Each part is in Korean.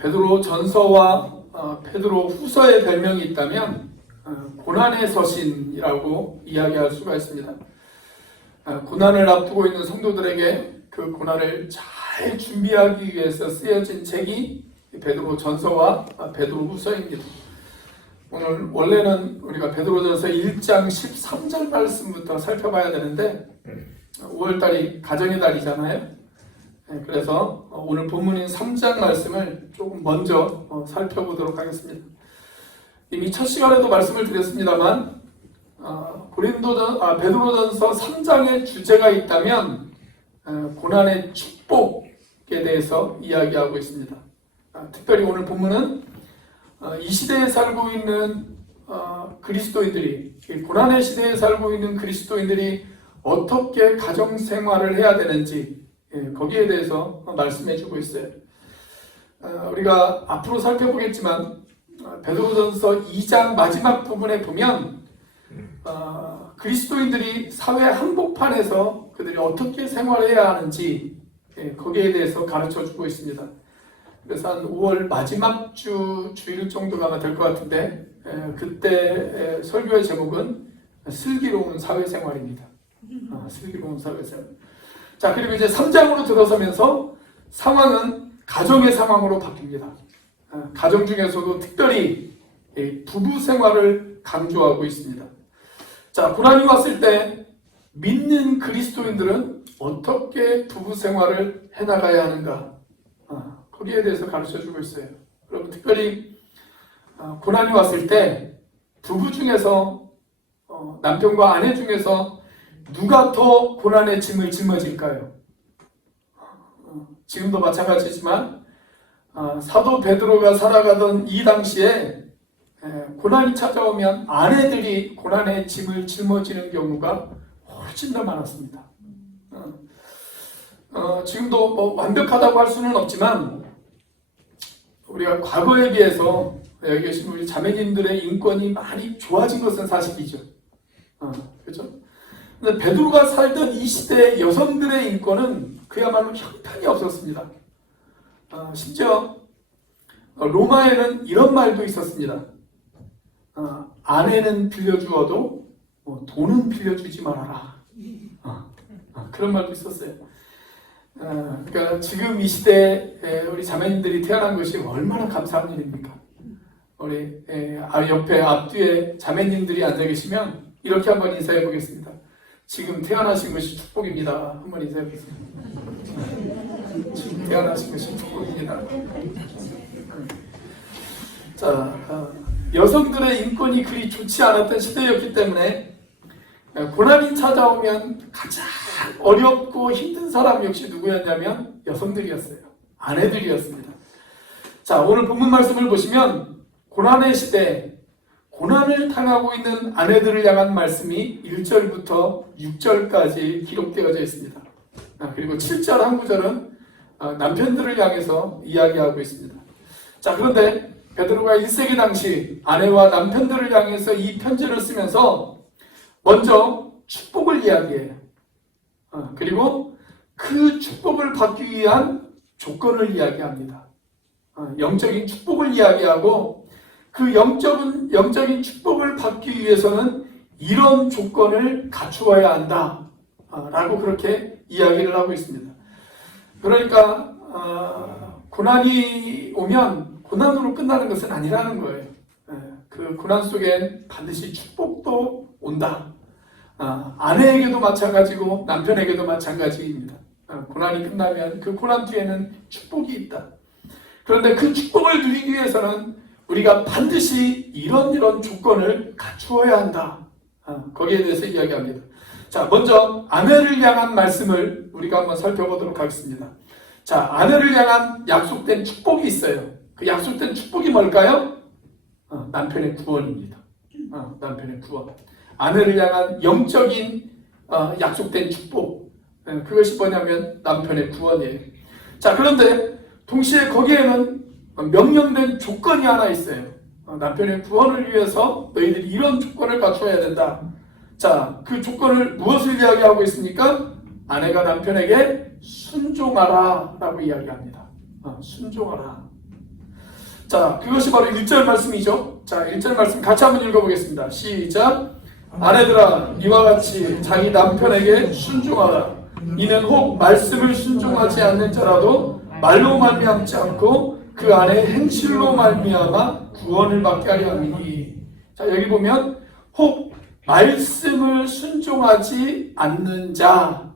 베드로 전서와 베드로 후서의 별명이 있다면 고난의 서신이라고 이야기할 수가 있습니다. 고난을 앞두고 있는 성도들에게 그 고난을 잘 준비하기 위해서 쓰여진 책이 베드로 전서와 베드로 후서입니다. 오늘 원래는 우리가 베드로전서 1장 13절 말씀부터 살펴봐야 되는데 5월달이 가정의 달이잖아요. 그래서 오늘 본문인 3장 말씀을 조금 먼저 살펴보도록 하겠습니다. 이미 첫 시간에도 말씀을 드렸습니다만 베드로전서 3장의 주제가 있다면 고난의 축복에 대해서 이야기하고 있습니다. 특별히 오늘 본문은 이 시대에 살고 있는 그리스도인들이, 고난의 시대에 살고 있는 그리스도인들이 어떻게 가정생활을 해야 되는지 거기에 대해서 말씀해주고 있어요. 우리가 앞으로 살펴보겠지만 베드로전서 2장 마지막 부분에 보면 그리스도인들이 사회 한복판에서 그들이 어떻게 생활해야 하는지 거기에 대해서 가르쳐주고 있습니다. 그래서 한 5월 마지막 주일 정도가 아마 될 것 같은데 그때 설교의 제목은 슬기로운 사회생활입니다. 슬기로운 사회생활. 자, 그리고 이제 3장으로 들어서면서 상황은 가정의 상황으로 바뀝니다. 가정 중에서도 특별히 부부 생활을 강조하고 있습니다. 자, 고난이 왔을 때 믿는 그리스도인들은 어떻게 부부 생활을 해나가야 하는가? 거기에 대해서 가르쳐주고 있어요. 여러분, 특별히 고난이 왔을 때 부부 중에서 남편과 아내 중에서 누가 더 고난의 짐을 짊어질까요? 지금도 마찬가지지만 사도 베드로가 살아가던 이 당시에 고난이 찾아오면 아내들이 고난의 짐을 짊어지는 경우가 훨씬 더 많았습니다. 지금도 뭐 완벽하다고 할 수는 없지만 우리가 과거에 비해서 여기 계신 우리 자매님들의 인권이 많이 좋아진 것은 사실이죠. 그렇죠? 근데 베드로가 살던 이 시대의 여성들의 인권은 그야말로 형편이 없었습니다. 심지어 로마에는 이런 말도 있었습니다. 아내는 빌려주어도 돈은 빌려주지 말아라. 그런 말도 있었어요. 그러니까 지금 이 시대에 우리 자매님들이 태어난 것이 얼마나 감사한 일입니까? 우리 옆에 앞뒤에 자매님들이 앉아 계시면 이렇게 한번 인사해 보겠습니다. 지금 태어나신 것이 축복입니다. 한번 인사해 보세요. 지금 태어나신 것이 축복입니다. 자, 여성들의 인권이 그리 좋지 않았던 시대였기 때문에 고난이 찾아오면 가장 어렵고 힘든 사람 역시 누구였냐면 여성들이었어요. 아내들이었습니다. 자, 오늘 본문 말씀을 보시면 고난의 시대, 고난을 당하고 있는 아내들을 향한 말씀이 1절부터 6절까지 기록되어져 있습니다. 그리고 7절 한 구절은 남편들을 향해서 이야기하고 있습니다. 자, 그런데 베드로가 1세기 당시 아내와 남편들을 향해서 이 편지를 쓰면서 먼저 축복을 이야기해요. 그리고 그 축복을 받기 위한 조건을 이야기합니다. 영적인 축복을 이야기하고 그 영적인 축복을 받기 위해서는 이런 조건을 갖추어야 한다 라고 그렇게 이야기를 하고 있습니다. 그러니까 고난이 오면 고난으로 끝나는 것은 아니라는 거예요. 그 고난 속에 반드시 축복도 온다. 아내에게도 마찬가지고 남편에게도 마찬가지입니다. 고난이 끝나면 그 고난 뒤에는 축복이 있다. 그런데 그 축복을 누리기 위해서는 우리가 반드시 이런 조건을 갖추어야 한다. 거기에 대해서 이야기합니다. 자, 먼저 아내를 향한 말씀을 우리가 한번 살펴보도록 하겠습니다. 자, 아내를 향한 약속된 축복이 있어요. 그 약속된 축복이 뭘까요? 남편의 구원입니다. 남편의 구원. 아내를 향한 영적인 약속된 축복. 그것이 뭐냐면 남편의 구원이에요. 자, 그런데 동시에 거기에는 명령된 조건이 하나 있어요. 남편의 구원을 위해서 너희들이 이런 조건을 갖춰야 된다. 자, 그 조건을 무엇을 이야기하고 있습니까? 아내가 남편에게 순종하라 라고 이야기합니다. 순종하라. 자, 그것이 바로 1절 말씀이죠. 자, 1절 말씀 같이 한번 읽어보겠습니다. 시작. 아내들아, 이와 같이 자기 남편에게 순종하라. 이는 혹 말씀을 순종하지 않는 자라도 말로 말미암지 않고 그 안에 행실로 말미암아 구원을 받게 하려 함이니. 자, 여기 보면 혹 말씀을 순종하지 않는 자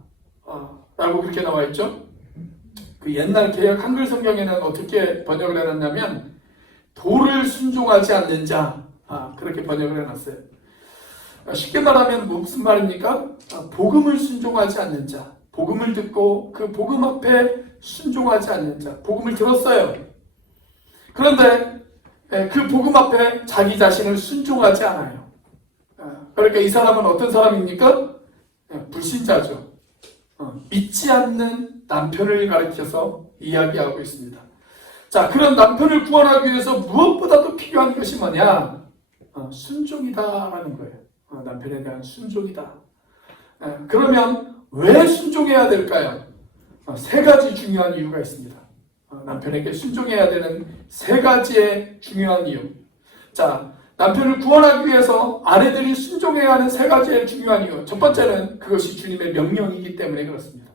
라고 그렇게 나와 있죠. 그 옛날 개역 한글 성경에는 어떻게 번역을 해놨냐면 도를 순종하지 않는 자, 그렇게 번역을 해놨어요. 쉽게 말하면 무슨 말입니까? 복음을 순종하지 않는 자, 복음을 듣고 그 복음 앞에 순종하지 않는 자, 복음을 들었어요. 그런데 그 복음 앞에 자기 자신을 순종하지 않아요. 그러니까 이 사람은 어떤 사람입니까? 불신자죠. 믿지 않는 남편을 가리켜서 이야기하고 있습니다. 자, 그런 남편을 구원하기 위해서 무엇보다도 필요한 것이 뭐냐? 순종이다라는 거예요. 남편에 대한 순종이다. 그러면 왜 순종해야 될까요? 세 가지 중요한 이유가 있습니다. 남편에게 순종해야 되는 세 가지의 중요한 이유. 자, 남편을 구원하기 위해서 아내들이 순종해야 하는 세 가지의 중요한 이유. 첫 번째는 그것이 주님의 명령이기 때문에 그렇습니다.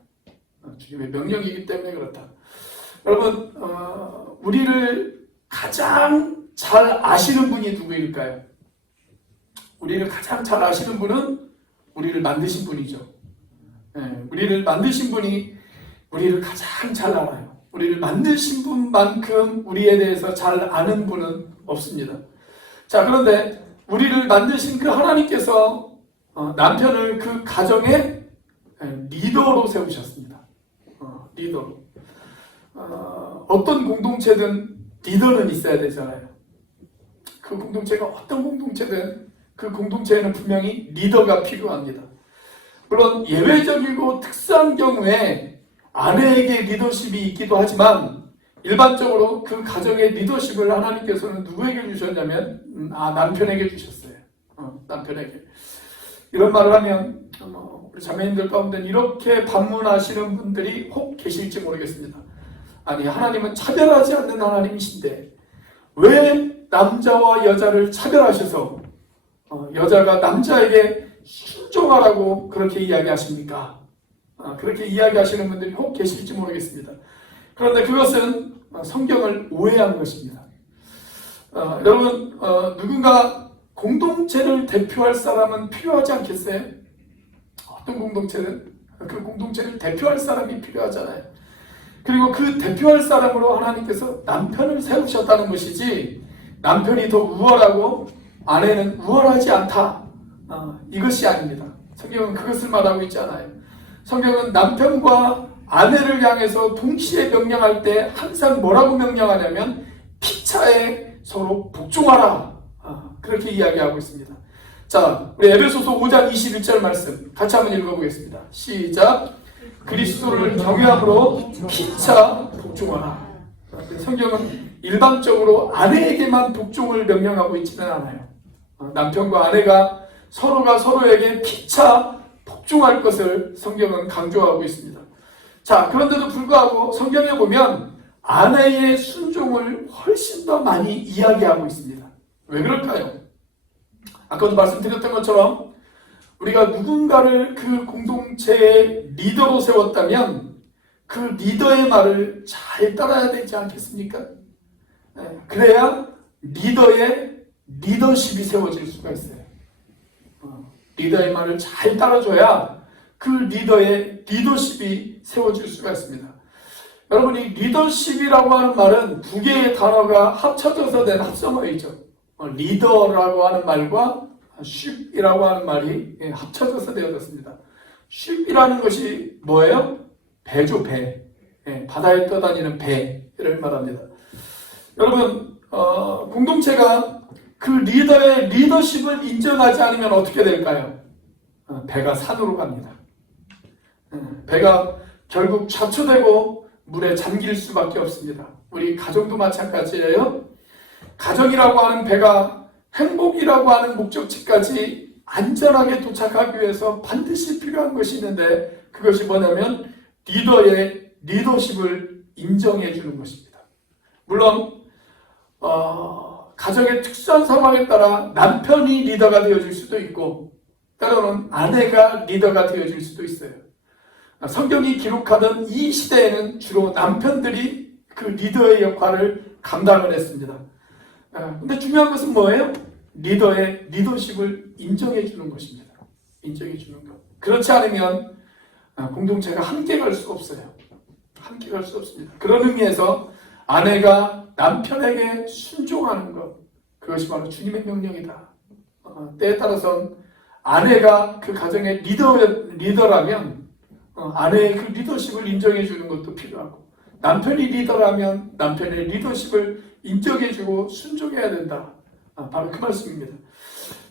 주님의 명령이기 때문에 그렇다. 여러분, 우리를 가장 잘 아시는 분이 누구일까요? 우리를 가장 잘 아시는 분은 우리를 만드신 분이죠. 우리를 만드신 분이 우리를 가장 잘 알아요. 우리를 만드신 분만큼 우리에 대해서 잘 아는 분은 없습니다. 자, 그런데 우리를 만드신 그 하나님께서 남편을 그 가정의 리더로 세우셨습니다. 리더로. 어떤 공동체든 리더는 있어야 되잖아요. 그 공동체가 어떤 공동체든 그 공동체에는 분명히 리더가 필요합니다. 물론 예외적이고 특수한 경우에 아내에게 리더십이 있기도 하지만 일반적으로 그 가정의 리더십을 하나님께서는 누구에게 주셨냐면 남편에게 주셨어요. 남편에게. 이런 말을 하면 우리 자매님들 가운데 이렇게 반문하시는 분들이 혹 계실지 모르겠습니다. 아니, 하나님은 차별하지 않는 하나님이신데 왜 남자와 여자를 차별하셔서 여자가 남자에게 순종하라고 그렇게 이야기하십니까? 그렇게 이야기하시는 분들이 혹 계실지 모르겠습니다. 그런데 그것은 성경을 오해한 것입니다. 여러분, 누군가 공동체를 대표할 사람은 필요하지 않겠어요? 어떤 공동체는 그 공동체를 대표할 사람이 필요하잖아요. 그리고 그 대표할 사람으로 하나님께서 남편을 세우셨다는 것이지 남편이 더 우월하고 아내는 우월하지 않다. 이것이 아닙니다. 성경은 그것을 말하고 있지 않아요. 성경은 남편과 아내를 향해서 동시에 명령할 때 항상 뭐라고 명령하냐면 피차에 서로 복종하라. 그렇게 이야기하고 있습니다. 자, 우리 에베소서 5장 21절 말씀 같이 한번 읽어보겠습니다. 시작. 그리스도를 경외함으로 피차 복종하라. 성경은 일반적으로 아내에게만 복종을 명령하고 있지는 않아요. 남편과 아내가 서로가 서로에게 피차 복종할 것을 성경은 강조하고 있습니다. 자, 그런데도 불구하고 성경에 보면 아내의 순종을 훨씬 더 많이 이야기하고 있습니다. 왜 그럴까요? 아까도 말씀드렸던 것처럼 우리가 누군가를 그 공동체의 리더로 세웠다면 그 리더의 말을 잘 따라야 되지 않겠습니까? 그래야 리더의 리더십이 세워질 수가 있어요. 리더의 말을 잘 따라줘야 그 리더의 리더십이 세워질 수가 있습니다. 여러분, 이 리더십이라고 하는 말은 두 개의 단어가 합쳐져서 된 합성어이죠. 리더라고 하는 말과 쉽이라고 하는 말이 합쳐져서 되어졌습니다. 쉽이라는 것이 뭐예요? 배죠, 배. 바다에 떠다니는 배를 말합니다. 여러분, 공동체가 그 리더의 리더십을 인정하지 않으면 어떻게 될까요? 배가 산으로 갑니다. 배가 결국 좌초되고 물에 잠길 수밖에 없습니다. 우리 가정도 마찬가지예요. 가정이라고 하는 배가 행복이라고 하는 목적지까지 안전하게 도착하기 위해서 반드시 필요한 것이 있는데 그것이 뭐냐면 리더의 리더십을 인정해 주는 것입니다. 물론 가정의 특수한 상황에 따라 남편이 리더가 되어줄 수도 있고 때로는 아내가 리더가 되어줄 수도 있어요. 성경이 기록하던 이 시대에는 주로 남편들이 그 리더의 역할을 감당을 했습니다. 근데 중요한 것은 뭐예요? 리더의 리더십을 인정해 주는 것입니다. 인정해 주는 것. 그렇지 않으면 공동체가 함께 갈 수 없어요. 함께 갈 수 없습니다. 그런 의미에서 아내가 남편에게 순종하는 것, 그것이 바로 주님의 명령이다. 때에 따라서는 아내가 그 가정의 리더라면 아내의 그 리더십을 인정해 주는 것도 필요하고, 남편이 리더라면 남편의 리더십을 인정해주고 순종해야 된다. 바로 그 말씀입니다.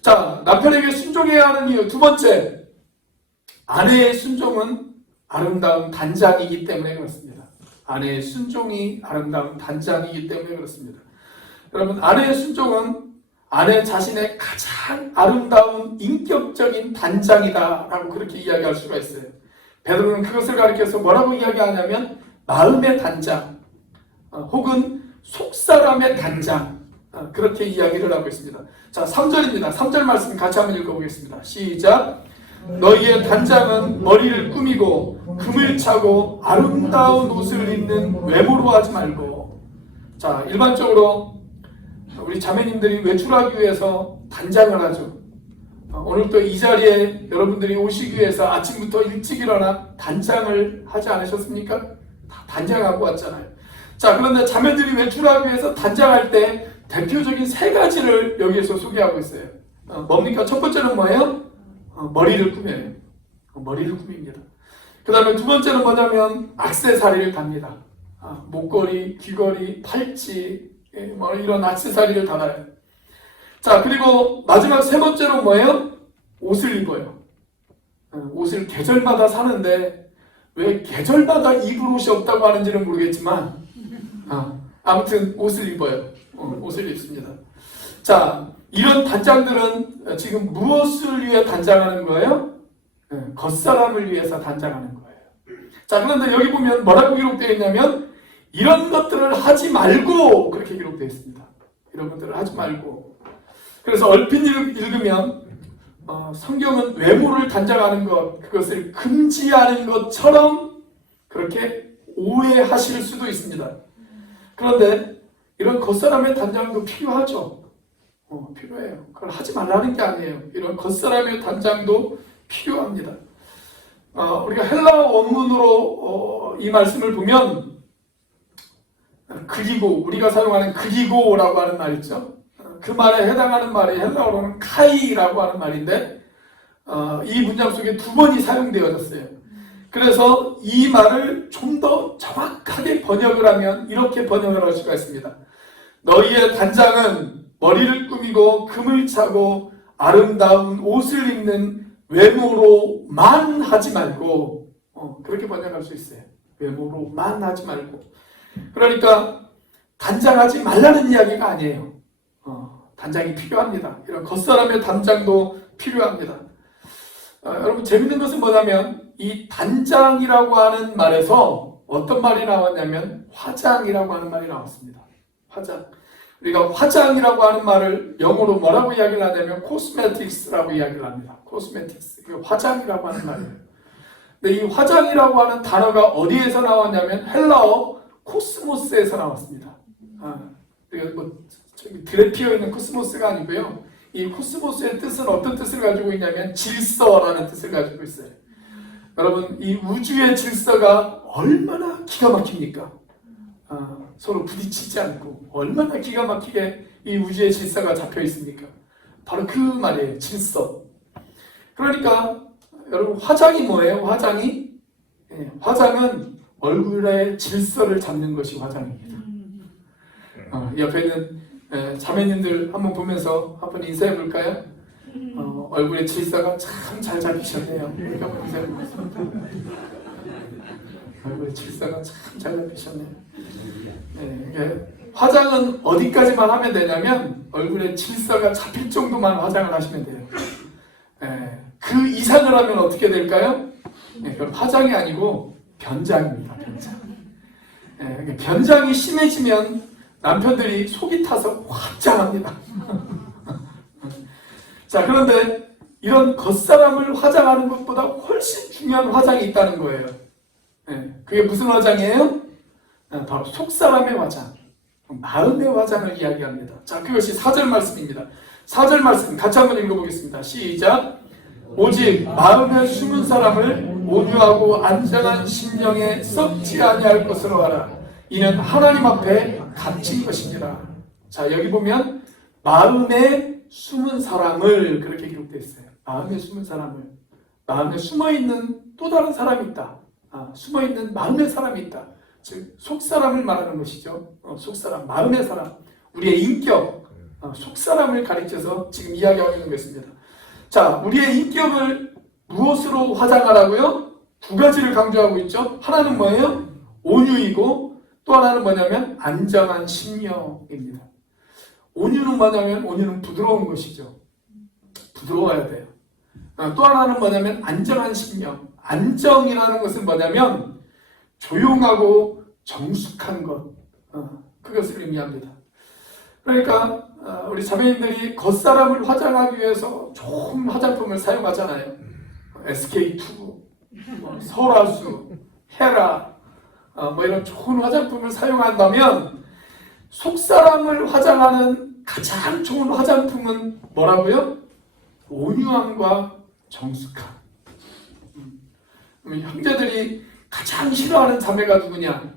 자, 남편에게 순종해야 하는 이유 두 번째, 아내의 순종은 아름다운 단장이기 때문에 그렇습니다. 아내의 순종이 아름다운 단장이기 때문에 그렇습니다. 여러분, 아내의 순종은 아내 자신의 가장 아름다운 인격적인 단장이다라고 그렇게 이야기할 수가 있어요. 베드로는 그것을 가리켜서 뭐라고 이야기하냐면 마음의 단장, 혹은 속사람의 단장, 그렇게 이야기를 하고 있습니다. 자, 3절입니다. 3절 말씀 같이 한번 읽어보겠습니다. 시작. 너희의 단장은 머리를 꾸미고 금을 차고 아름다운 옷을 입는 외모로 하지 말고. 자, 일반적으로 우리 자매님들이 외출하기 위해서 단장을 하죠. 오늘 또 이 자리에 여러분들이 오시기 위해서 아침부터 일찍 일어나 단장을 하지 않으셨습니까? 다 단장하고 왔잖아요. 자, 그런데 자매들이 외출하기 위해서 단장할 때 대표적인 세 가지를 여기에서 소개하고 있어요. 뭡니까? 첫 번째는 뭐예요? 머리를 꾸며요. 머리를 꾸밉니다. 그 다음에 두 번째는 뭐냐면 액세서리를 답니다. 목걸이, 귀걸이, 팔찌, 뭐 이런 액세서리를 달아요. 자, 그리고 마지막 세 번째로 뭐예요? 옷을 입어요. 옷을 계절마다 사는데 왜 계절마다 입을 옷이 없다고 하는지는 모르겠지만 아무튼 옷을 입어요. 옷을 입습니다. 자, 이런 단장들은 지금 무엇을 위해 단장하는 거예요? 겉사람을 위해서 단장하는 거예요. 자, 그런데 여기 보면 뭐라고 기록되어 있냐면 이런 것들을 하지 말고 그렇게 기록되어 있습니다. 이런 것들을 하지 말고. 그래서 얼핏 읽으면 성경은 외모를 단장하는 것, 그것을 금지하는 것처럼 그렇게 오해하실 수도 있습니다. 그런데 이런 겉사람의 단장도 필요하죠. 필요해요. 그걸 하지 말라는 게 아니에요. 이런 겉사람의 단장도 필요합니다. 우리가 헬라어 원문으로 이 말씀을 보면 그리고, 우리가 사용하는 그리고라고 하는 말 있죠. 그 말에 해당하는 말이 헬라어로는 카이라고 하는 말인데 이 문장 속에 두 번이 사용되어졌어요. 그래서 이 말을 좀 더 정확하게 번역을 하면 이렇게 번역을 할 수가 있습니다. 너희의 단장은 머리를 꾸미고 금을 차고 아름다운 옷을 입는 외모로만 하지 말고, 그렇게 번역할 수 있어요. 외모로만 하지 말고. 그러니까 단장하지 말라는 이야기가 아니에요. 단장이 필요합니다. 이런 겉사람의 단장도 필요합니다. 여러분, 재밌는 것은 뭐냐면 이 단장이라고 하는 말에서 어떤 말이 나왔냐면 화장이라고 하는 말이 나왔습니다. 화장. 우리가 화장이라고 하는 말을 영어로 뭐라고 이야기를 하냐면 cosmetics라고 이야기를 합니다. cosmetics. 화장이라고 하는 말이에요. 근데 이 화장이라고 하는 단어가 어디에서 나왔냐면 헬라어 코스모스에서 나왔습니다. 들에 피어 있는 코스모스가 아니고요. 이 코스모스의 뜻은 어떤 뜻을 가지고 있냐면 질서라는 뜻을 가지고 있어요. 여러분, 이 우주의 질서가 얼마나 기가 막힙니까? 서로 부딪히지 않고 얼마나 기가 막히게 이 우주의 질서가 잡혀 있습니까? 바로 그 말이에요. 질서. 그러니까 여러분, 화장이 뭐예요? 화장이? 화장은 얼굴의 질서를 잡는 것이 화장입니다. 옆에 있는 자매님들 한번 보면서 한번 인사해 볼까요? 얼굴의 질서가 참 잘 잡히셨네요. 한번 인사해 보겠습니다. 얼굴의 질서가 참 잘 잡히셨네요. 화장은 어디까지만 하면 되냐면 얼굴의 질서가 잡힐 정도만 화장을 하시면 돼요. 그 이상을 하면 어떻게 될까요? 그럼 화장이 아니고 변장입니다. 변장. 변장이 심해지면 남편들이 속이 타서 화장합니다. 자, 그런데 이런 겉사람을 화장하는 것보다 훨씬 중요한 화장이 있다는 거예요. 그게 무슨 화장이에요? 바로 속사람의 화장, 마음의 화장을 이야기합니다. 자, 그것이 4절 말씀입니다. 4절 말씀 같이 한번 읽어보겠습니다. 시작. 오직 마음에 숨은 사람을 온유하고 안전한 심령에 썩지 아니할 것으로 하라. 이는 하나님 앞에 갇힌 것이니라. 자, 여기 보면 마음에 숨은 사람을 그렇게 기록되어 있어요. 마음에 숨은 사람을, 마음에 숨어있는 또 다른 사람이 있다. 숨어있는 마음의 사람이 있다. 즉 속사람을 말하는 것이죠. 속사람, 마음의 사람, 우리의 인격, 속사람을 가리켜서 지금 이야기하고 있는 것입니다. 자, 우리의 인격을 무엇으로 화장하라고요? 두 가지를 강조하고 있죠. 하나는 뭐예요? 온유이고 또 하나는 뭐냐면 안정한 심령입니다. 온유는 뭐냐면 온유는 부드러운 것이죠. 부드러워야 돼요. 또 하나는 뭐냐면 안정한 심령. 안정이라는 것은 뭐냐면 조용하고 정숙한 것, 그것을 의미합니다. 그러니까 우리 자매님들이 겉사람을 화장하기 위해서 좋은 화장품을 사용하잖아요. SK2, 설화수, 헤라, 뭐 이런 좋은 화장품을 사용한다면 속사람을 화장하는 가장 좋은 화장품은 뭐라고요? 온유함과 정숙함. 형제들이 가장 싫어하는 자매가 누구냐?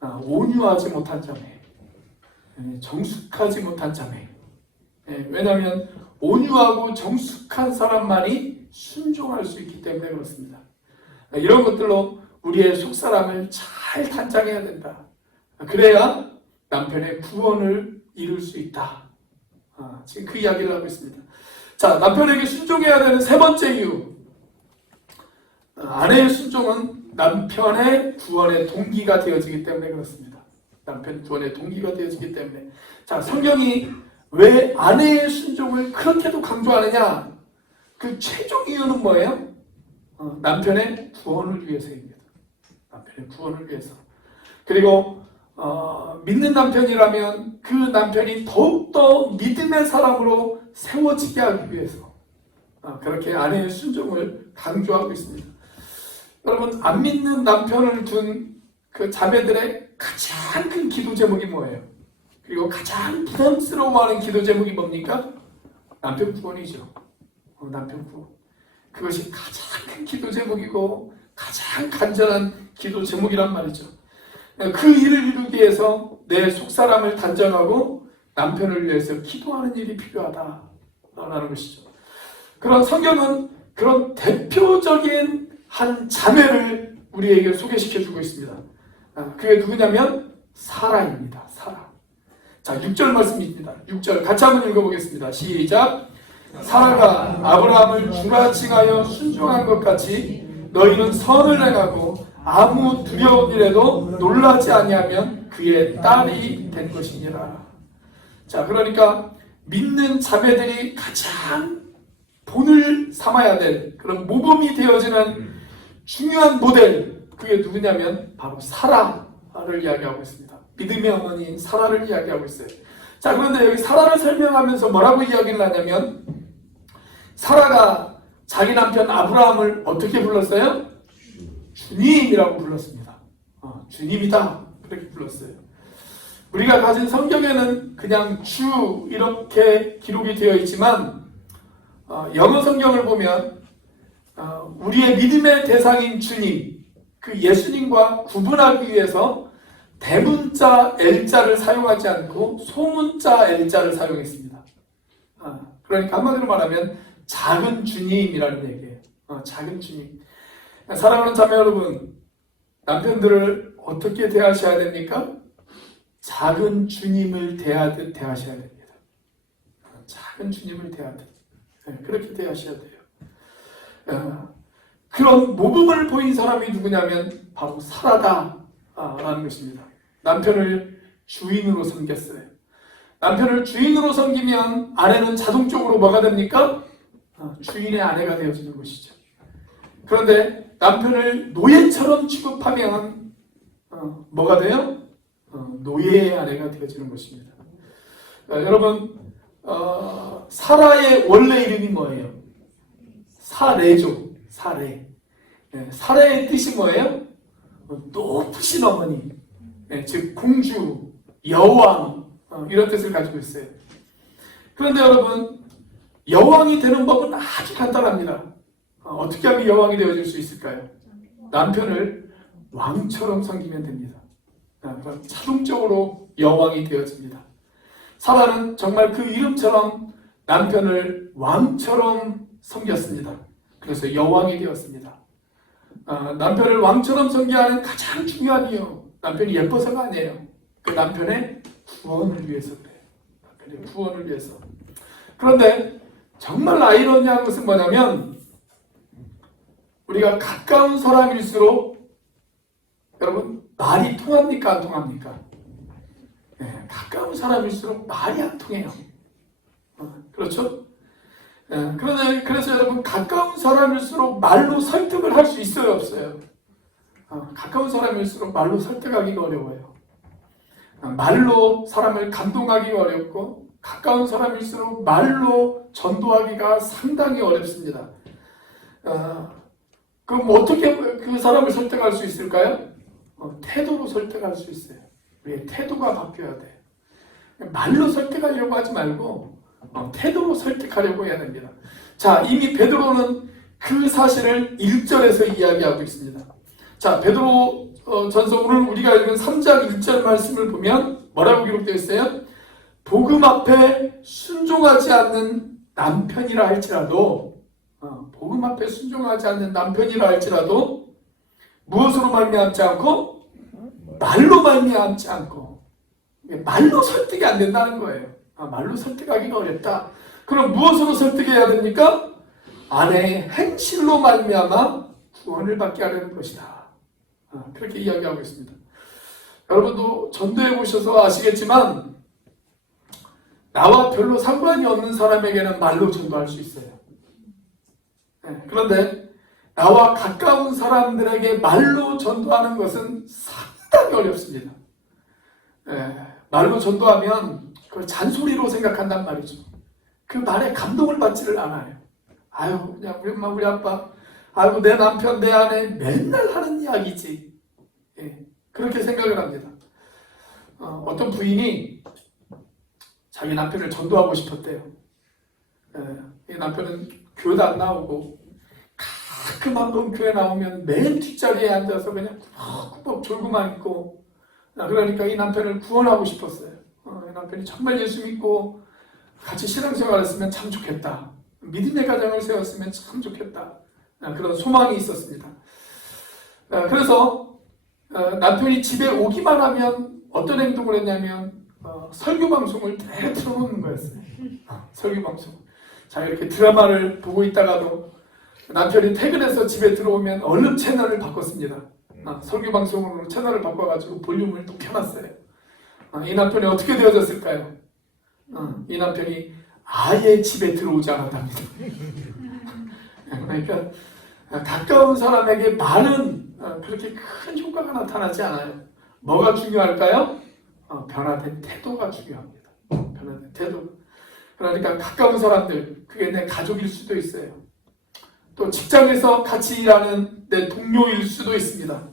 온유하지 못한 자매, 정숙하지 못한 자매. 왜냐하면 온유하고 정숙한 사람만이 순종할 수 있기 때문에 그렇습니다. 이런 것들로 우리의 속사람을 잘 단장해야 된다. 그래야 남편의 구원을 이룰 수 있다. 지금 그 이야기를 하고 있습니다. 자, 남편에게 순종해야 되는 세 번째 이유. 아내의 순종은 남편의 구원의 동기가 되어지기 때문에 그렇습니다. 남편 구원의 동기가 되어지기 때문에. 자, 성경이 왜 아내의 순종을 그렇게도 강조하느냐? 그 최종 이유는 뭐예요? 남편의 구원을 위해서입니다. 남편의 구원을 위해서. 그리고 믿는 남편이라면 그 남편이 더욱더 믿음의 사람으로 세워지게 하기 위해서 그렇게 아내의 순종을 강조하고 있습니다. 여러분, 안 믿는 남편을 둔 그 자매들의 가장 큰 기도 제목이 뭐예요? 그리고 가장 부담스러워하는 기도 제목이 뭡니까? 남편 구원이죠. 남편 구원. 그것이 가장 큰 기도 제목이고 가장 간절한 기도 제목이란 말이죠. 그 일을 이루기 위해서 내 속사람을 단정하고 남편을 위해서 기도하는 일이 필요하다라는 것이죠. 그런 성경은 그런 대표적인 한 자매를 우리에게 소개시켜주고 있습니다. 그게 누구냐면 사라입니다. 사라. 자, 6절 말씀입니다. 6절 같이 한번 읽어보겠습니다. 시작. 사라가 아브라함을 주라 칭하여 순종한 것 같이 너희는 선을 행하고 아무 두려운 일에도 놀라지 아니하면 그의 딸이 된 것이니라. 자, 그러니까 믿는 자매들이 가장 본을 삼아야 될 그런 모범이 되어지는 중요한 모델, 그게 누구냐면 바로 사라를 이야기하고 있습니다. 믿음의 어머니인 사라를 이야기하고 있어요. 자, 그런데 여기 사라를 설명하면서 뭐라고 이야기를 하냐면 사라가 자기 남편 아브라함을 어떻게 불렀어요? 주님이라고 불렀습니다. 주님이다 그렇게 불렀어요. 우리가 가진 성경에는 그냥 주 이렇게 기록이 되어 있지만 영어 성경을 보면 우리의 믿음의 대상인 주님, 그 예수님과 구분하기 위해서 대문자 L자를 사용하지 않고 소문자 L자를 사용했습니다. 그러니까 한마디로 말하면 작은 주님이라는 얘기예요. 작은 주님. 사랑하는 자매 여러분, 남편들을 어떻게 대하셔야 됩니까? 작은 주님을 대하듯 대하셔야 됩니다. 작은 주님을 대하듯 그렇게 대하셔야 돼요. 그런 모범을 보인 사람이 누구냐면 바로 사라다라는 것입니다. 남편을 주인으로 섬겼어요. 남편을 주인으로 섬기면 아내는 자동적으로 뭐가 됩니까? 주인의 아내가 되어지는 것이죠. 그런데 남편을 노예처럼 취급하면 뭐가 돼요? 노예의 아내가 되어지는 것입니다. 여러분, 사라의 원래 이름이 뭐예요? 사레죠. 사레. 사레의 뜻이 뭐예요? 높으신 어머니, 즉 공주, 여왕, 이런 뜻을 가지고 있어요. 그런데 여러분, 여왕이 되는 법은 아주 간단합니다. 어떻게 하면 여왕이 되어질 수 있을까요? 남편을 왕처럼 섬기면 됩니다. 그럼 자동적으로 여왕이 되어집니다. 사라는 정말 그 이름처럼 남편을 왕처럼 섬겼습니다. 그래서 여왕이 되었습니다. 남편을 왕처럼 섬기는 가장 중요한 이유, 남편이 예뻐서가 아니에요. 그 남편의 구원을 위해서 그래요. 남편의 구원을 위해서. 그런데 정말 아이러니한 것은 뭐냐면, 우리가 가까운 사람일수록 여러분 말이 통합니까? 안 통합니까? 가까운 사람일수록 말이 안 통해요. 그렇죠? 그래서 여러분, 가까운 사람일수록 말로 설득을 할 수 있어요, 없어요? 가까운 사람일수록 말로 설득하기가 어려워요. 말로 사람을 감동하기가 어렵고, 가까운 사람일수록 말로 전도하기가 상당히 어렵습니다. 그럼 어떻게 그 사람을 설득할 수 있을까요? 태도로 설득할 수 있어요. 우리의 태도가 바뀌어야 돼요. 말로 설득하려고 하지 말고 태도로 설득하려고 해야 됩니다. 자, 이미 베드로는 그 사실을 1절에서 이야기하고 있습니다. 자, 베드로 전서 오늘 우리가 읽은 3장 1절 말씀을 보면 뭐라고 기록되어 있어요? 복음 앞에 순종하지 않는 남편이라 할지라도, 복음 앞에 순종하지 않는 남편이라 할지라도 무엇으로 말미암지 않고 말로 말미암지 않고, 말로 설득이 안 된다는 거예요. 말로 설득하기가 어렵다. 그럼 무엇으로 설득해야 됩니까? 아내의 행실로 말미암아 구원을 받게 하려는 것이다. 그렇게 이야기하고 있습니다. 여러분도 전도해 보셔서 아시겠지만, 나와 별로 상관이 없는 사람에게는 말로 전도할 수 있어요. 그런데 나와 가까운 사람들에게 말로 전도하는 것은 상당히 어렵습니다. 말로 전도하면 그걸 잔소리로 생각한단 말이죠. 그 말에 감동을 받지를 않아요. 아유, 그냥 우리 엄마, 우리 아빠, 아이고, 내 남편, 내 아내 맨날 하는 이야기지. 그렇게 생각을 합니다. 어떤 부인이 자기 남편을 전도하고 싶었대요. 이 남편은 교회도 안 나오고, 가끔 한번 교회 나오면 맨 뒷자리에 앉아서 그냥 꾸벅꾸벅 졸고만 있고, 그러니까 이 남편을 구원하고 싶었어요. 이 남편이 정말 예수 믿고 같이 신앙생활을 했으면 참 좋겠다. 믿음의 가정을 세웠으면 참 좋겠다. 그런 소망이 있었습니다. 그래서 남편이 집에 오기만 하면 어떤 행동을 했냐면 설교 방송을 다 틀어놓는 거였어요. 설교 방송. 자, 이렇게 드라마를 보고 있다가도 남편이 퇴근해서 집에 들어오면 얼른 채널을 바꿨습니다. 설교 방송으로 채널을 바꿔가지고 볼륨을 높여놨어요. 이 남편이 어떻게 되어졌을까요? 이 남편이 아예 집에 들어오지 않았답니다. 그러니까 가까운 사람에게 말은 그렇게 큰 효과가 나타나지 않아요. 뭐가 중요할까요? 변화된 태도가 중요합니다. 변화된 태도. 그러니까 가까운 사람들, 그게 내 가족일 수도 있어요. 또 직장에서 같이 일하는 내 동료일 수도 있습니다.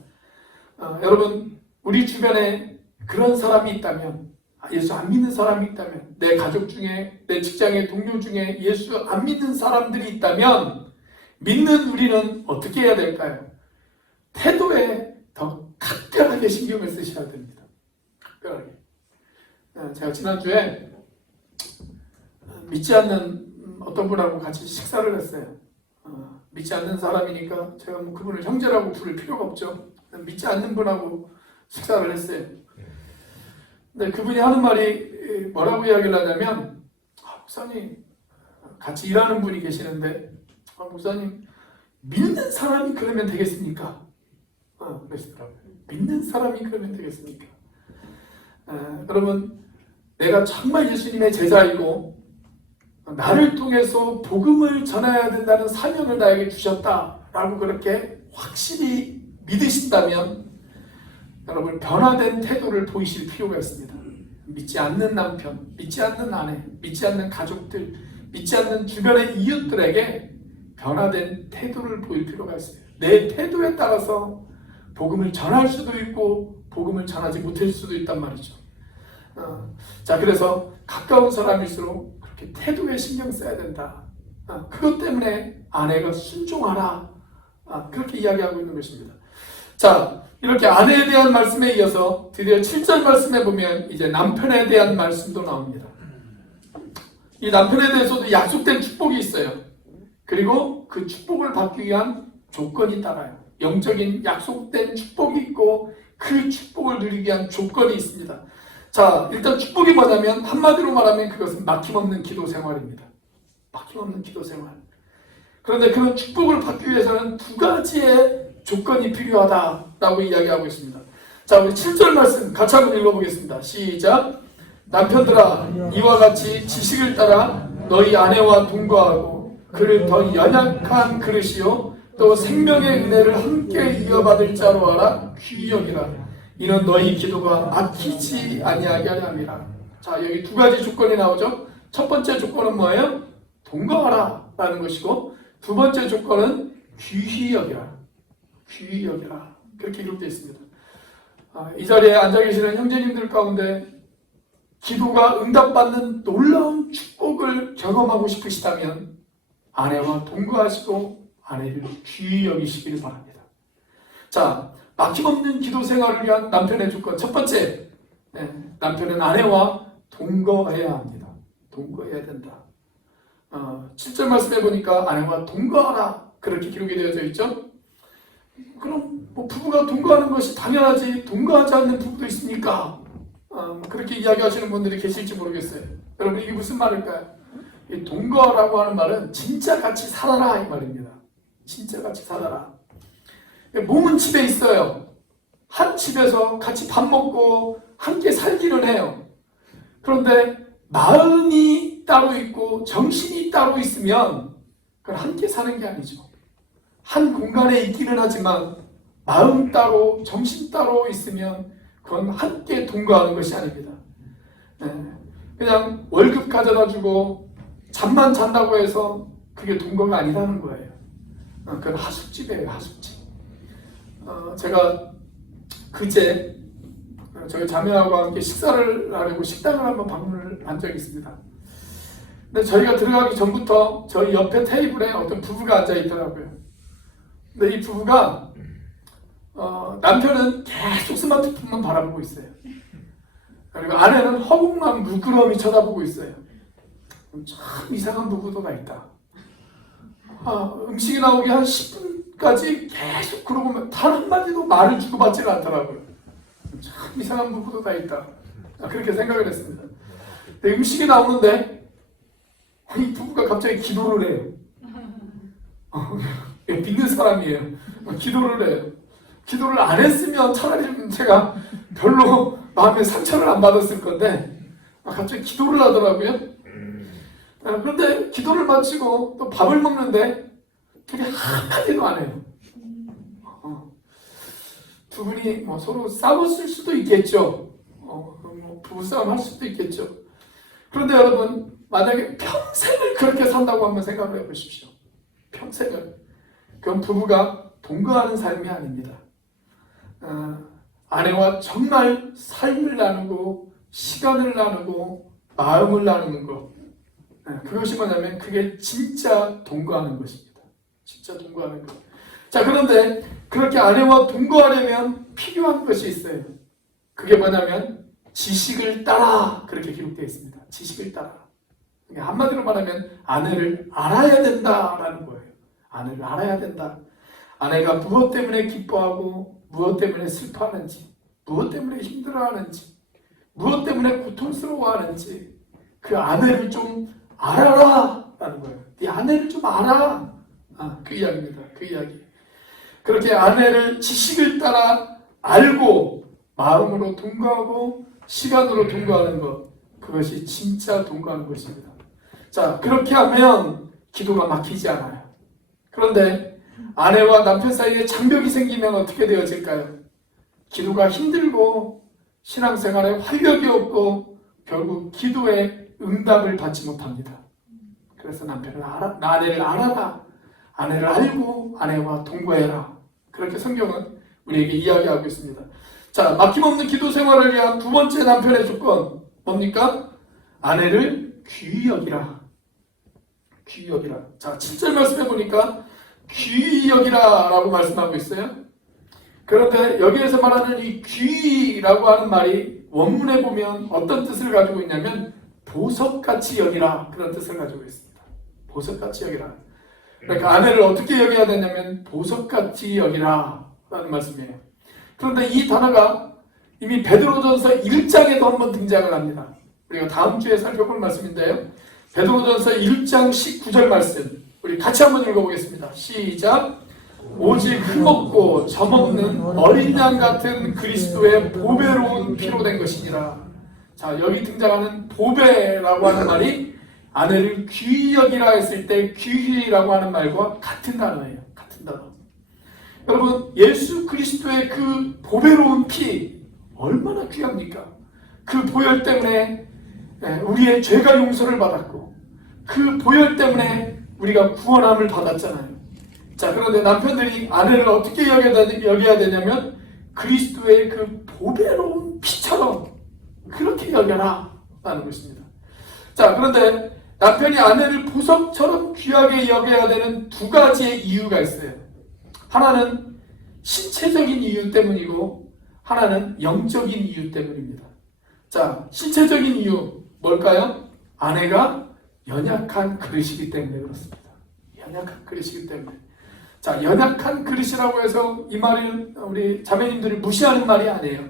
여러분, 우리 주변에 그런 사람이 있다면, 예수 안 믿는 사람이 있다면, 내 가족 중에, 내 직장의 동료 중에 예수 안 믿는 사람들이 있다면, 믿는 우리는 어떻게 해야 될까요? 태도에 더 각별하게 신경을 쓰셔야 됩니다. 각별하게. 제가 지난주에 믿지 않는 어떤 분하고 같이 식사를 했어요. 믿지 않는 사람이니까 제가 뭐 그분을 형제라고 부를 필요가 없죠. 믿지 않는 분하고 식사를 했어요. 근데 그분이 하는 말이 뭐라고 이야기를 하냐면, 목사님, 같이 일하는 분이 계시는데, 목사님, 믿는 사람이 그러면 되겠습니까? 그러시더라고요. 믿는 사람이 그러면 되겠습니까? 여러분, 내가 정말 예수님의 제자이고 나를 통해서 복음을 전해야 된다는 사명을 나에게 주셨다라고 그렇게 확실히 믿으신다면 여러분 변화된 태도를 보이실 필요가 있습니다. 믿지 않는 남편, 믿지 않는 아내, 믿지 않는 가족들, 믿지 않는 주변의 이웃들에게 변화된 태도를 보일 필요가 있어요. 내 태도에 따라서 복음을 전할 수도 있고 복음을 전하지 못할 수도 있단 말이죠. 자, 그래서 가까운 사람일수록 그렇게 태도에 신경 써야 된다. 그것 때문에 아내가 순종하라. 그렇게 이야기하고 있는 것입니다. 자, 이렇게 아내에 대한 말씀에 이어서 드디어 7절 말씀에 보면 이제 남편에 대한 말씀도 나옵니다. 이 남편에 대해서도 약속된 축복이 있어요. 그리고 그 축복을 받기 위한 조건이 따라요. 영적인 약속된 축복이 있고 그 축복을 누리기 위한 조건이 있습니다. 자, 일단 축복이 뭐냐면 한마디로 말하면 그것은 막힘없는 기도 생활입니다. 막힘없는 기도 생활. 그런데 그런 축복을 받기 위해서는 두 가지의 조건이 필요하다라고 이야기하고 있습니다. 자, 우리 7절 말씀 같이 한번 읽어보겠습니다. 시작. 남편들아, 이와 같이 지식을 따라 너희 아내와 동거하고 그를 더 연약한 그릇이요 또 생명의 은혜를 함께 이어받을 자로 하라. 귀히 여기라. 이는 너희 기도가 막히지 아니하게 하려 함이라. 자, 여기 두 가지 조건이 나오죠. 첫 번째 조건은 뭐예요? 동거하라 라는 것이고, 두 번째 조건은 귀히 여기라. 귀히 여기라. 그렇게 기록되어 있습니다. 이 자리에 앉아 계시는 형제님들 가운데 기도가 응답받는 놀라운 축복을 경험하고 싶으시다면 아내와 동거하시고 아내를 귀히 여기시길 바랍니다. 자, 막힘없는 기도 생활을 위한 남편의 조건 첫 번째, 남편은 아내와 동거해야 합니다. 동거해야 된다. 7절 말씀해 보니까 아내와 동거하라 그렇게 기록이 되어져 있죠. 그럼 뭐 부부가 동거하는 것이 당연하지 동거하지 않는 부부도 있습니까? 그렇게 이야기하시는 분들이 계실지 모르겠어요. 여러분 이게 무슨 말일까요? 이 동거라고 하는 말은 진짜 같이 살아라 이 말입니다. 진짜 같이 살아라. 몸은 집에 있어요. 한 집에서 같이 밥 먹고 함께 살기는 해요. 그런데 마음이 따로 있고 정신이 따로 있으면 그건 함께 사는 게 아니죠. 한 공간에 있기는 하지만 마음 따로 정신 따로 있으면 그건 함께 동거하는 것이 아닙니다. 그냥 월급 가져다 주고 잠만 잔다고 해서 그게 동거가 아니라는 거예요. 그건 하숙집이에요. 하숙집. 제가 그제 저희 자매하고 함께 식사를 하려고 식당을 한번 방문을 한 적이 있습니다. 근데 저희가 들어가기 전부터 저희 옆에 테이블에 어떤 부부가 앉아 있더라고요. 근데 이 부부가 남편은 계속 스마트폰만 바라보고 있어요. 그리고 아내는 허공만 물끄러미 쳐다보고 있어요. 참 이상한 부부도가 있다. 음식이 나오기 한 10분까지 계속 그러고 단 한마디도 말을 주고받지는 않더라고요. 참 이상한 부부도 다 있다. 그렇게 생각을 했습니다. 근데 음식이 나오는데 이 부부가 갑자기 기도를 해요. 믿는 사람이에요. 기도를 해요. 기도를 안 했으면 차라리 제가 별로 마음에 상처를 안 받았을 건데 갑자기 기도를 하더라고요. 그런데 기도를 마치고 또 밥을 먹는데 둘이 한마디도 안 해요. 두 분이 뭐 서로 싸웠을 수도 있겠죠. 뭐 부부싸움 할 수도 있겠죠. 그런데 여러분 만약에 평생을 그렇게 산다고 한번 생각을 해보십시오. 평생을. 그건 부부가 동거하는 삶이 아닙니다. 아내와 정말 삶을 나누고 시간을 나누고 마음을 나누는 것, 그것이 뭐냐면 그게 진짜 동거하는 것입니다. 진짜 동거하는 것. 자, 그런데 그렇게 아내와 동거하려면 필요한 것이 있어요. 그게 뭐냐면 지식을 따라 그렇게 기록되어 있습니다. 지식을 따라. 한마디로 말하면 아내를 알아야 된다라는 거예요. 아내를 알아야 된다. 아내가 무엇 때문에 기뻐하고 무엇 때문에 슬퍼하는지, 무엇 때문에 힘들어하는지, 무엇 때문에 고통스러워하는지 그 아내를 좀 알아라 라는 거예요. 네 아내를 좀 알아. 그 이야기입니다. 그 이야기. 그렇게 아내를 지식을 따라 알고 마음으로 동거하고 시간으로 동거하는 것, 그것이 진짜 동거하는 것입니다. 자, 그렇게 하면 기도가 막히지 않아요. 그런데 아내와 남편 사이에 장벽이 생기면 어떻게 되어질까요? 기도가 힘들고 신앙생활에 활력이 없고 결국 기도에 응답을 받지 못합니다. 그래서 남편은 아내를 알아라, 아내를 알고 아내와 동거해라. 그렇게 성경은 우리에게 이야기하고 있습니다. 자, 막힘없는 기도 생활을 위한 두 번째 남편의 조건 뭡니까? 아내를 귀히 여기라. 귀히 여기라. 자, 7절 말씀해 보니까 귀히 여기라 라고 말씀하고 있어요. 그런데 여기에서 말하는 이 귀라고 하는 말이 원문에 보면 어떤 뜻을 가지고 있냐면 보석같이 여기라, 그런 뜻을 가지고 있습니다. 보석같이 여기라. 그러니까 아내를 어떻게 여겨야 되냐면 보석같이 여기라 라는 말씀이에요. 그런데 이 단어가 이미 베드로전서 1장에도 한번 등장을 합니다. 우리가 다음 주에 살펴볼 말씀인데요. 베드로전서 1장 19절 말씀 우리 같이 한번 읽어보겠습니다. 시작. 오직 흠없고 점없는 어린 양 같은 그리스도의 보배로운 피로 된 것이니라. 자, 여기 등장하는 보배라고 하는 말이 아내를 귀히 여기라 했을 때 귀히라고 하는 말과 같은 단어예요. 같은 단어. 여러분, 예수 그리스도의 그 보배로운 피 얼마나 귀합니까? 그 보혈 때문에 우리의 죄가 용서를 받았고 그 보혈 때문에 우리가 구원함을 받았잖아요. 자, 그런데 남편들이 아내를 어떻게 여겨야 되냐면 그리스도의 그 보배로운 피처럼 그렇게 여겨라 라는 것입니다. 자, 그런데 남편이 아내를 보석처럼 귀하게 여겨야 되는 두 가지의 이유가 있어요. 하나는 신체적인 이유 때문이고 하나는 영적인 이유 때문입니다. 자, 신체적인 이유 뭘까요? 아내가 연약한 그릇이기 때문에 그렇습니다. 연약한 그릇이기 때문에. 자, 연약한 그릇이라고 해서 이 말은 우리 자매님들이 무시하는 말이 아니에요.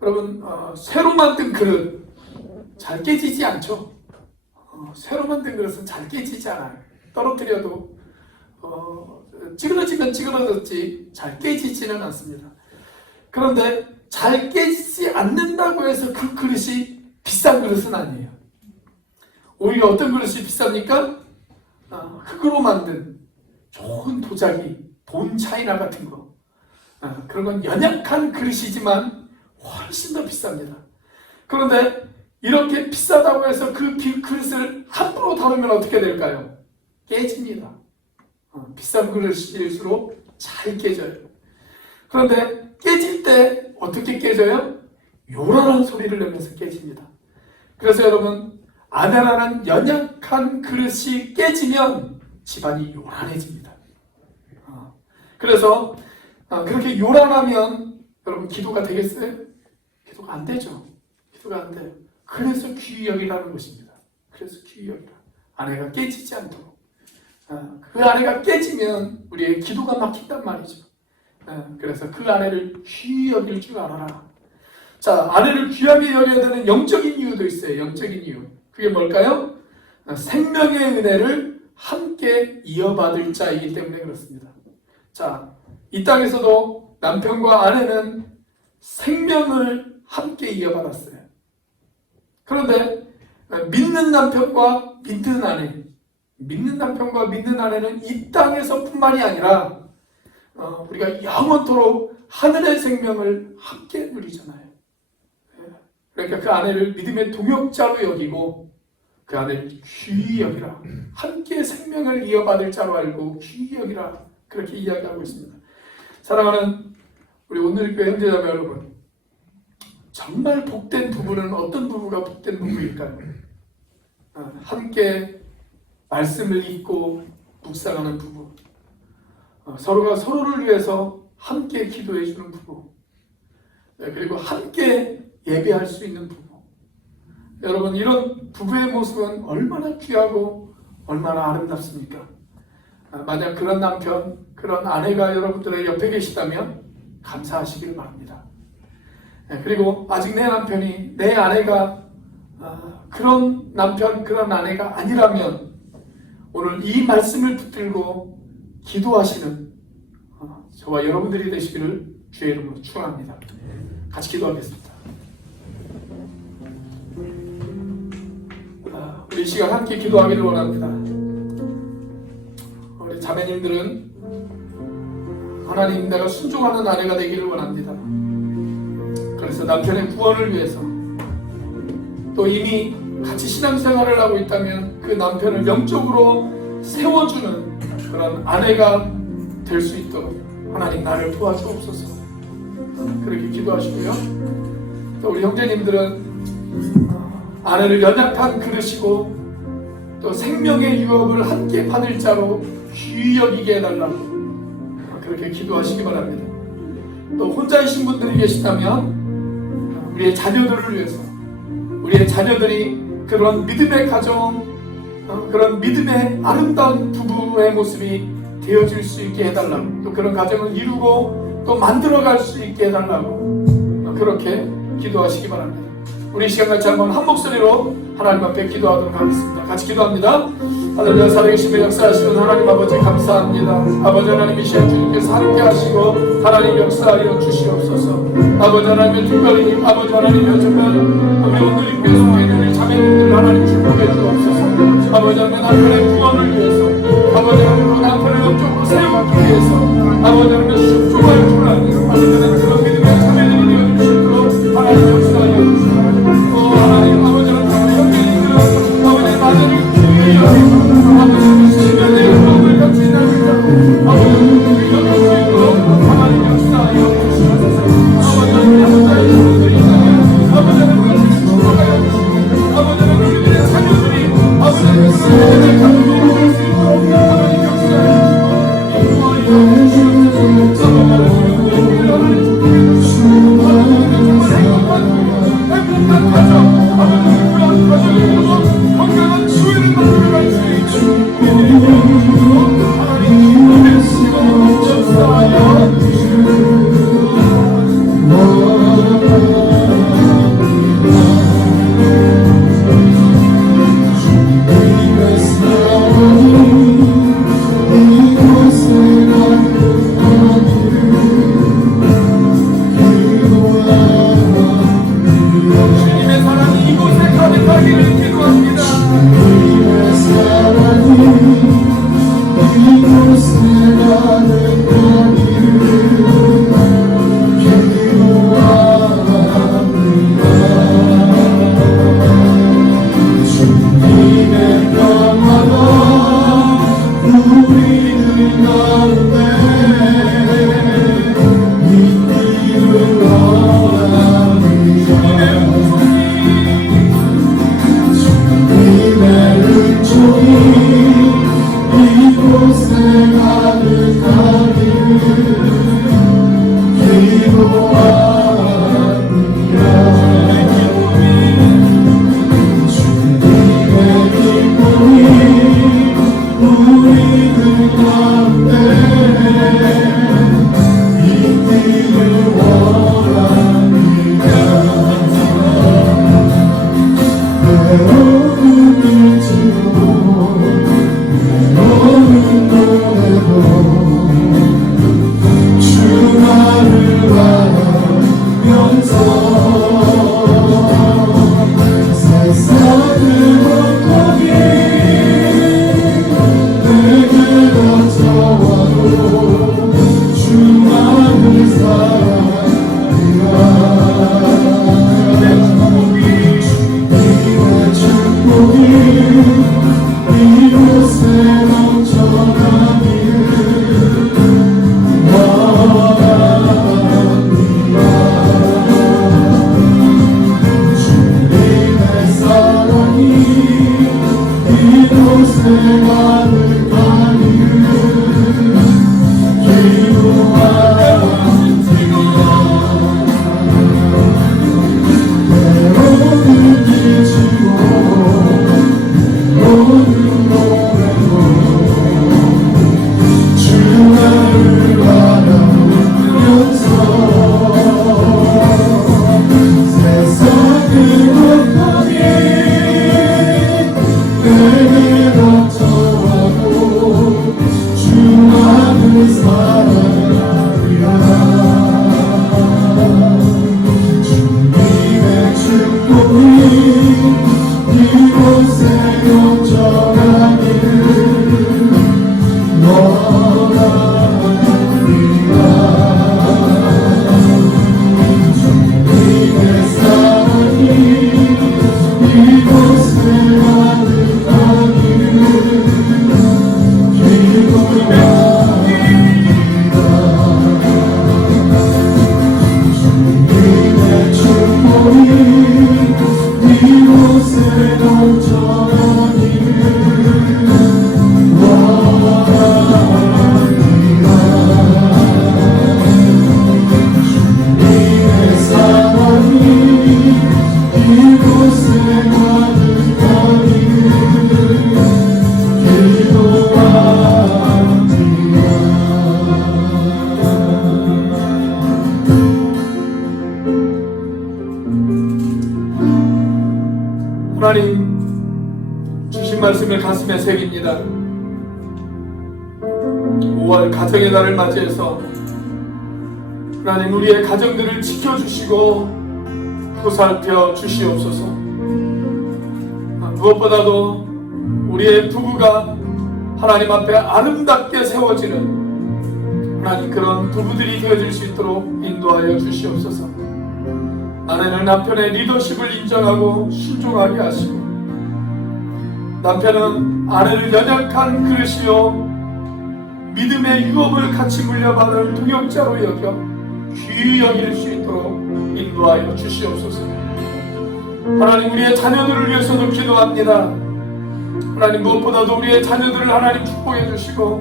여러분, 새로 만든 그릇 잘 깨지지 않죠? 새로 만든 그릇은 잘 깨지지 않아요. 떨어뜨려도 찌그러지면 찌그러졌지 잘 깨지지는 않습니다. 그런데 잘 깨지지 않는다고 해서 그 그릇이 비싼 그릇은 아니에요. 오히려 어떤 그릇이 비쌉니까? 흙으로 만든 좋은 도자기, 본 차이나 같은 거. 그런 건 연약한 그릇이지만 훨씬 더 비쌉니다. 그런데 이렇게 비싸다고 해서 그 그릇을 함부로 다루면 어떻게 될까요? 깨집니다. 비싼 그릇일수록 잘 깨져요. 그런데 깨질 때 어떻게 깨져요? 요란한 소리를 내면서 깨집니다. 그래서 여러분, 아내라는 연약한 그릇이 깨지면 집안이 요란해집니다. 그래서 그렇게 요란하면 여러분 기도가 되겠어요? 기도가 안 되죠. 기도가 안 돼요. 그래서 귀히 여기라는 것입니다. 그래서 귀히 여기라. 아내가 깨지지 않도록. 그 아내가 깨지면 우리의 기도가 막힌단 말이죠. 그래서 그 아내를 귀히 여길 줄 알아라. 자, 아내를 귀하게 여겨야 되는 영적인 이유도 있어요. 영적인 이유. 그게 뭘까요? 생명의 은혜를 함께 이어받을 자이기 때문에 그렇습니다. 자, 이 땅에서도 남편과 아내는 생명을 함께 이어받았어요. 그런데 믿는 남편과 믿는 아내는 이 땅에서뿐만이 아니라 우리가 영원토록 하늘의 생명을 함께 누리잖아요. 그러니까 그 아내를 믿음의 동역자로 여기고 그 아내를 귀히 여기라. 함께 생명을 이어받을 자로 알고 귀히 여기라. 그렇게 이야기하고 있습니다. 사랑하는 우리 오늘 교회 형제자매 여러분, 정말 복된 부부는 어떤 부부가 복된 부부일까요? 함께 말씀을 읽고 묵상하는 부부, 서로가 서로를 위해서 함께 기도해 주는 부부, 그리고 함께 예배할 수 있는 부부. 여러분, 이런 부부의 모습은 얼마나 귀하고 얼마나 아름답습니까? 만약 그런 남편, 그런 아내가 여러분들의 옆에 계시다면 감사하시길 바랍니다. 그리고 아직 내 남편이, 내 아내가 그런 남편, 그런 아내가 아니라면 오늘 이 말씀을 붙들고 기도하시는 저와 여러분들이 되시기를 주의 이름으로 축원합니다. 같이 기도하겠습니다. 우리 이 시간 함께 기도하기를 원합니다. 우리 자매님들은 하나님, 내가 순종하는 아내가 되기를 원합니다. 그래서 남편의 구원을 위해서, 또 이미 같이 신앙생활을 하고 있다면 그 남편을 영적으로 세워주는 그런 아내가 될 수 있도록 하나님 나를 도와주옵소서. 그렇게 기도하시고요. 또 우리 형제님들은 아내를 연약한 그릇이고 또 생명의 유업을 함께 받을 자로 귀히 여기게 해달라고 그렇게 기도하시기 바랍니다. 또 혼자이신 분들이 계시다면 우리의 자녀들을 위해서, 우리의 자녀들이 그런 믿음의 가정, 그런 믿음의 아름다운 부부의 모습이 되어질 수 있게 해달라고, 또 그런 가정을 이루고 또 만들어갈 수 있게 해달라고 그렇게 기도하시기 바랍니다. 우리 시간 같이 한번 한 목소리로 하나님 앞에 기도하도록 하겠습니다. 같이 기도합니다. 하늘에 살아계시며 역사하시는 하나님 아버지 감사합니다. 아버지 하나님, 이 시간 주님께서 함께 하시고 하나님 역사하여 주시옵소서. 아버지 하나님, 특별히 아버지 하나님, 특별히 오늘 입교에 속해 있는 우리 자매님들 하나님 축복해 주옵소서. 아버지 하나님, 남편의 구원을 위해서, 아버지 하나님, 남편을 영적으로 세우기 위해서, 아버지 하나님, 순종할 줄 아는 아버지 하나님, 그런 믿음의 자매들이 되어주시도록 하나님 역사하여 주시옵소서. 하나님, 아버지 하나님, 형제님들은 아버지 나를 귀히 여기고 아버지 시간의 유업을 같이 나누자고 아버지 우리 여길 수 있도록 하나님 역사하여 주시옵소서. 아버지 하나님, 남자의 친구들이 있다면 아버지 하나님 축복하여 주시고 아버지 하나님, 우리들의 자녀들이 아버지 하나님 시간의 감동을 볼 수 있도록 하나님 역사하여 주시고 인도하여 주시옵소서. 아버지 하나님, 하나님 축복해 주시고 행복한 가정, 아버지 그런 가정이 되고 건강한 주의를 만들어갈 수 있는 하나님 주시고 역사하여 주시옵소서. 주님의 사랑이 이곳에 가득하기를 기도합니다. 주만을 바라 하나님 주신 말씀을 가슴에 새깁니다. 5월 가정의 날을 맞이해서 하나님 우리의 가정들을 지켜주시고 보살펴 주시옵소서. 무엇보다도 우리의 부부가 하나님 앞에 아름답게 세워지는 하나님 그런 부부들이 되어질 수 있도록 인도하여 주시옵소서. 아내는 남편의 리더십을 인정하고 순종하게 하시고, 남편은 아내를 연약한 그릇이요 믿음의 유업을 같이 물려받을 동역자로 여겨 귀히 여길 수 있도록 인도하여 주시옵소서. 하나님 우리의 자녀들을 위해서도 기도합니다. 하나님 무엇보다도 우리의 자녀들을 하나님 축복해 주시고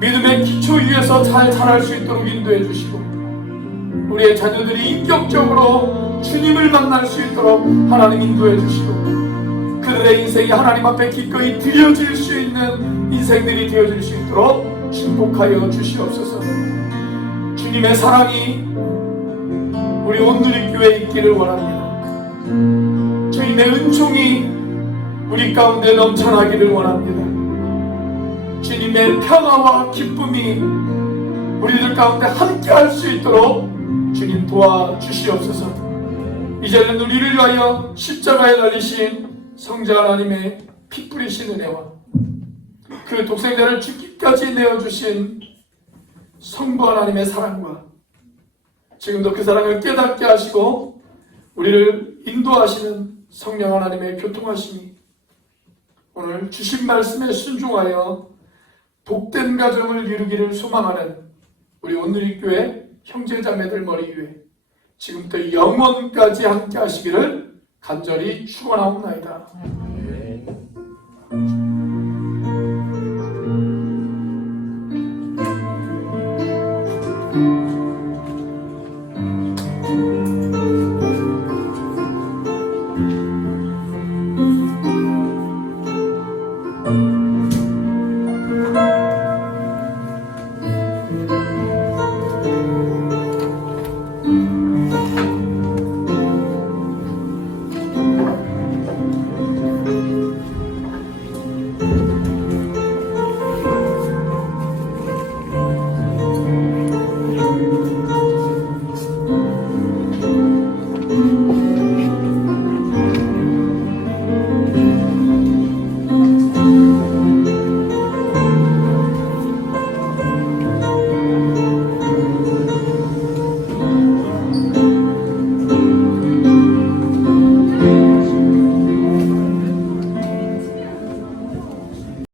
믿음의 기초 위에서 잘 자랄 수 있도록 인도해 주시고, 우리의 자녀들이 인격적으로 주님을 만날 수 있도록 하나님 인도해 주시고, 그들의 인생이 하나님 앞에 기꺼이 드려질 수 있는 인생들이 되어질 수 있도록 축복하여 주시옵소서. 주님의 사랑이 우리 온누리교회에 있기를 원합니다. 주님의 은총이 우리 가운데 넘쳐나기를 원합니다. 주님의 평화와 기쁨이 우리들 가운데 함께 할 수 있도록 주님 도와주시옵소서. 이제는 우리를 위하여 십자가에 달리신 성자 하나님의 피 뿌리신 은혜와 그 독생자를 죽기까지 내어주신 성부 하나님의 사랑과 지금도 그 사랑을 깨닫게 하시고 우리를 인도하시는 성령 하나님의 교통하심이 오늘 주신 말씀에 순종하여 복된 가정을 이루기를 소망하는 우리 온누리교회 형제자매들 머리 위에 지금부터 영원까지 함께 하시기를 간절히 축원하옵나이다.